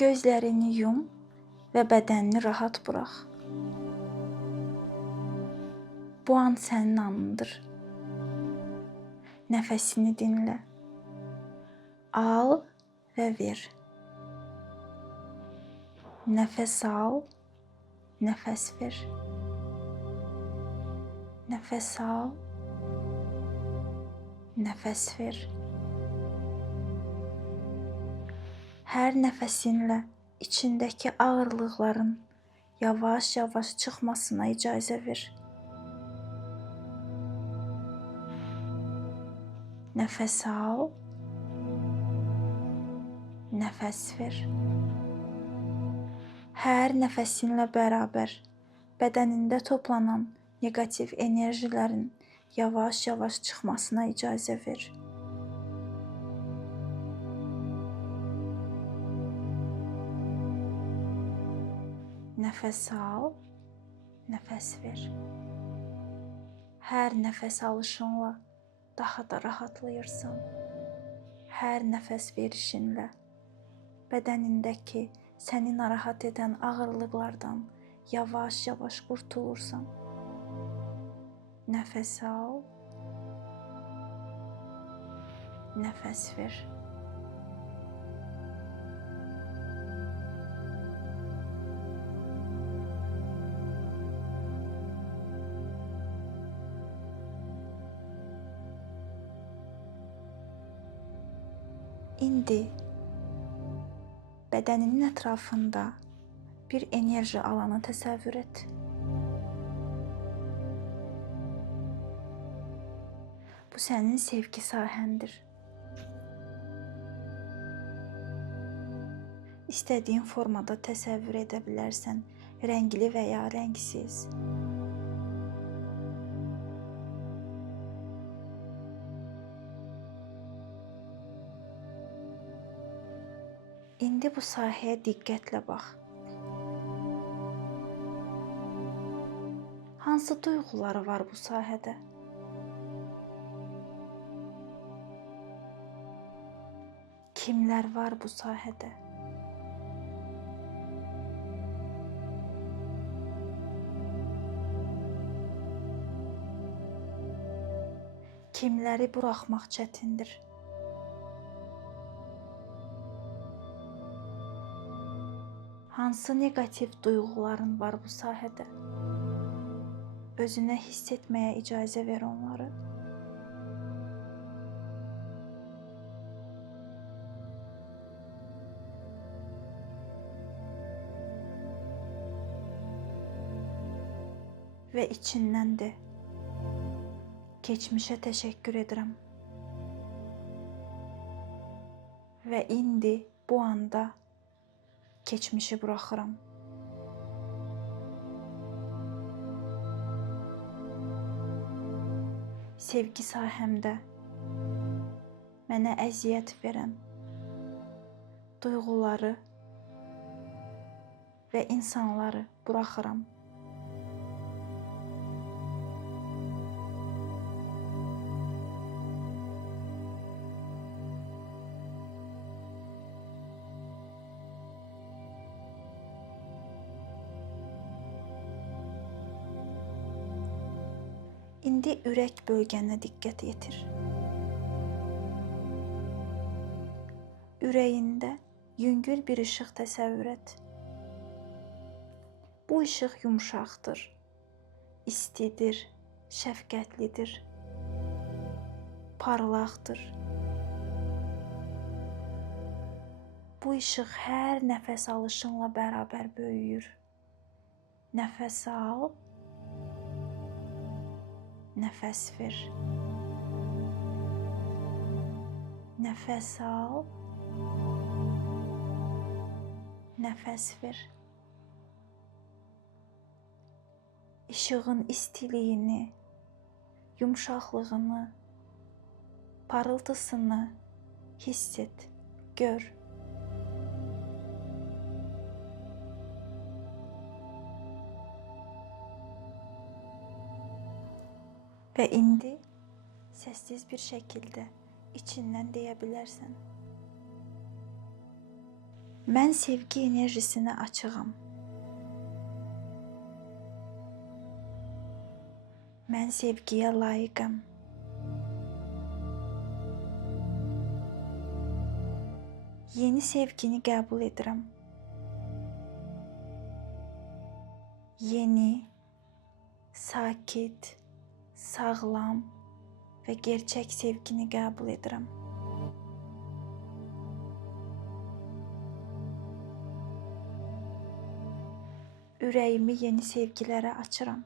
Gözlərini yum və bədənini rahat burax. Bu an sənin anındır. Nəfəsini dinlə. Al və ver. Nəfəs al, nəfəs ver. Nəfəs al, nəfəs ver. Hər nəfəsinlə içindəki ağırlıqların yavaş-yavaş çıxmasına icazə ver. Nəfəs al, nəfəs ver. Hər nəfəsinlə bərabər bədənində toplanan negativ enerjilərin yavaş-yavaş çıxmasına icazə ver. Nəfəs al, nəfəs ver. Hər nəfəs alışınla daha da rahatlayırsan. Hər nəfəs verişinlə bədənindəki səni narahat edən ağırlıqlardan yavaş-yavaş qurtulursan. Nəfəs al, nəfəs ver. İndi bədəninin ətrafında bir enerji alanı təsəvvür et. Bu sənin sevgi sahəndir. İstədiyin formada təsəvvür edə bilərsən, rəngli və ya rəngsiz. İndi bu sahəyə diqqətlə bax. Hansı duyğuları var bu sahədə? Kimlər var bu sahədə? Kimləri buraxmaq çətindir? Hansı negativ duyğuların var bu sahədə? Özünə hiss etməyə icazə ver onları. Və içindən de, keçmişə təşəkkür edirəm. Və indi bu anda keçmişi buraxıram. Sevgi sahəmdə mənə əziyyət verən duyğuları və insanları buraxıram. İndi ürək bölgənə diqqət yetir. Ürəyində yüngül bir işıq təsəvvür et. Bu işıq yumşaqdır, istidir, şəfqətlidir, parlaqdır. Bu işıq hər nəfəs alışınla bərabər böyüyür. Nəfəs al, nəfəs ver. Nəfəs al, nəfəs ver. İşığın istiliyini, yumşaqlığını, parıltısını hiss et, gör. Və indi səssiz bir şəkildə içindən deyə bilərsən. Mən sevgi enerjisinə açığam. Mən sevgiyə layiqəm. Yeni sevgini qəbul edirəm. Yeni, sakit, sağlam və gerçək sevgini qəbul edirəm. Ürəyimi yeni sevgilərə açıram.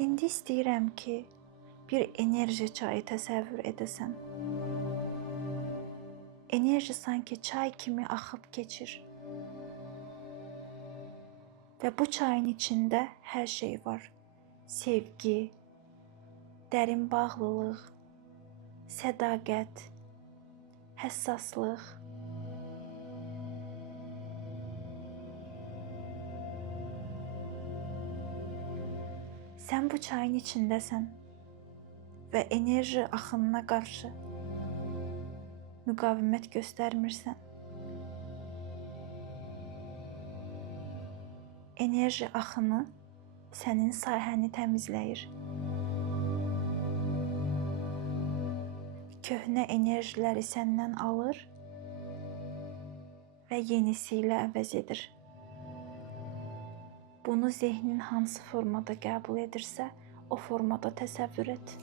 İndi istəyirəm ki, bir enerji çayı təsəvvür edəsən. Enerji sanki çay kimi axıb keçir. Və bu çayın içində hər şey var. Sevgi, dərin bağlılıq, sədaqət, həssaslıq. Sən bu çayın içindəsən və enerji axınına qarşı müqavimət göstərmirsən. Enerji axını sənin sahəni təmizləyir. Köhnə enerjiləri səndən alır və yenisi ilə əvəz edir. Bunu zehnin hansı formada qəbul edirsə, o formada təsəvvür et.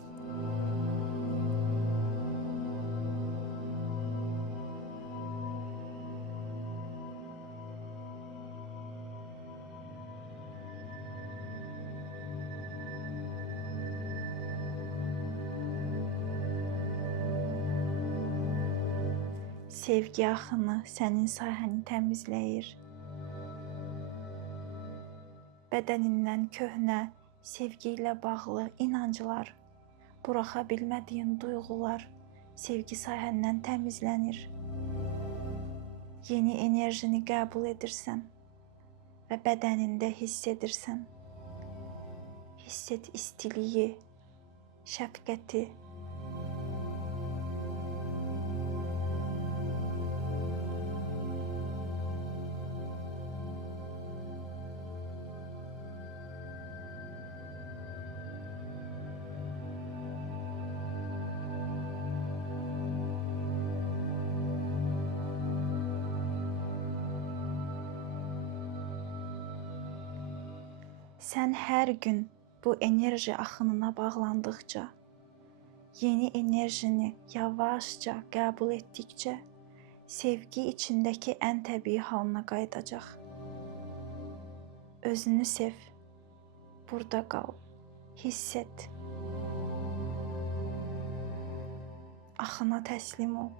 Sevgi axını sənin sahəni təmizləyir. Bədənindən köhnə, sevgi ilə bağlı inanclar, buraxa bilmədiyin duyğular sevgi sahəndən təmizlənir. Yeni enerjini qəbul edirsən və bədənində hiss edirsən. Hiss et istiliyi, şəfqəti. Sən hər gün bu enerji axınına bağlandıqca, yeni enerjini yavaşca qəbul etdikcə, sevgi içindəki ən təbii halına qayıdacaq. Özünü sev, burada qal, hiss et. Axına təslim ol.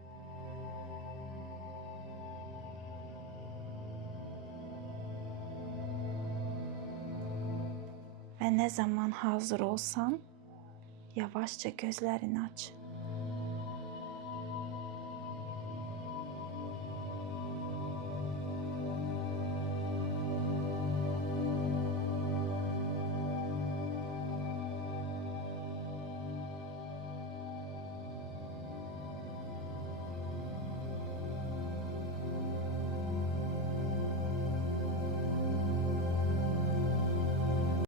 Və nə zaman hazır olsan, yavaşca gözlərini aç.